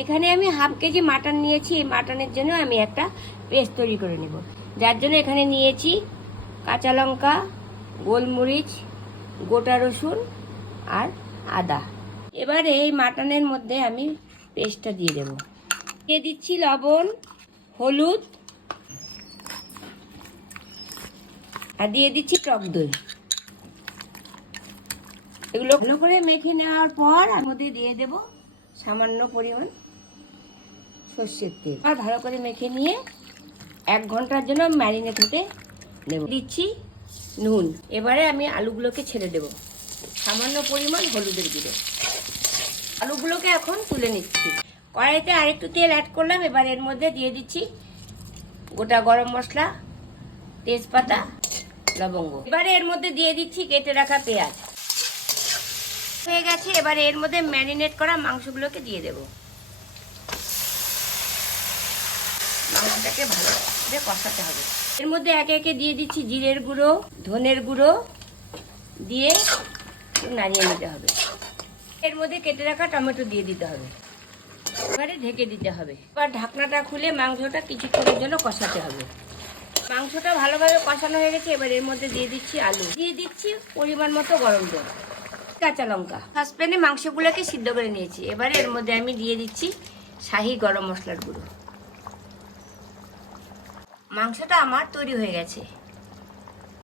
এখানে আমি half KG mutton নিয়েছি। এই মাটনের জন্য আমি একটা পেস্ট তৈরি করে নেব, যার জন্য এখানে নিয়েছি কাঁচা লঙ্কা, গোলমরিচ, গোটা রসুন আর আদা। এবারে এই মাটনের মধ্যে আমি পেস্টটা দিয়ে দেব। দিয়ে দিচ্ছি লবণ, হলুদ আর দিয়ে দিচ্ছি টক দই। এগুলো ভালো করে মেখে নেওয়ার পর এর মধ্যে দিয়ে দেব সামান্য পরিমাণ সর্ষের তেল। আর ভালো করে মেখে নিয়ে 1 ঘন্টার জন্য ম্যারিনেট হতে দেব। দিচ্ছি নুন। এবারে আমি আলুগুলোকে ছেড়ে দেব। সামান্য পরিমাণ হলুদের গুঁড়ো। আলুগুলোকে এখন তুলে নিচ্ছি। কড়াইতে আরেকটু তেল অ্যাড করলাম। এবার এর মধ্যে দিয়ে দিচ্ছি গোটা গরম মশলা, তেজপাতা, লবঙ্গ। এবারে এর মধ্যে দিয়ে দিচ্ছি কেটে রাখা পেঁয়াজ। হয়ে গেছে। এবারে এর মধ্যে ম্যারিনেট করা মাংসগুলোকে দিয়ে দেব। মাংসটাকে ভালোভাবে কষাতে হবে। এর মধ্যে একে একে দিয়ে দিচ্ছি জিরের গুঁড়ো, ধনের গুঁড়ো দিয়ে নাড়িয়ে নিতে হবে। এর মধ্যে কেটে রাখা টমেটো দিয়ে দিতে হবে। এবারে ঢেকে দিতে হবে। এবার ঢাকনাটা খুলে মাংসটা কিছুক্ষণের জন্য কষাতে হবে। মাংসটা ভালোভাবে কষানো হয়ে গেছে। এবার এর মধ্যে দিয়ে দিচ্ছি আলু, দিয়ে দিচ্ছি পরিমাণ মতো গরম জল, কাঁচা লঙ্কা। সসপ্যানে মাংসগুলোকে সিদ্ধ করে নিয়েছি। এবারে এর মধ্যে আমি দিয়ে দিচ্ছি শাহি গরম মশলার গুঁড়ো। মাংসটা আমার তৈরি হয়ে গেছে।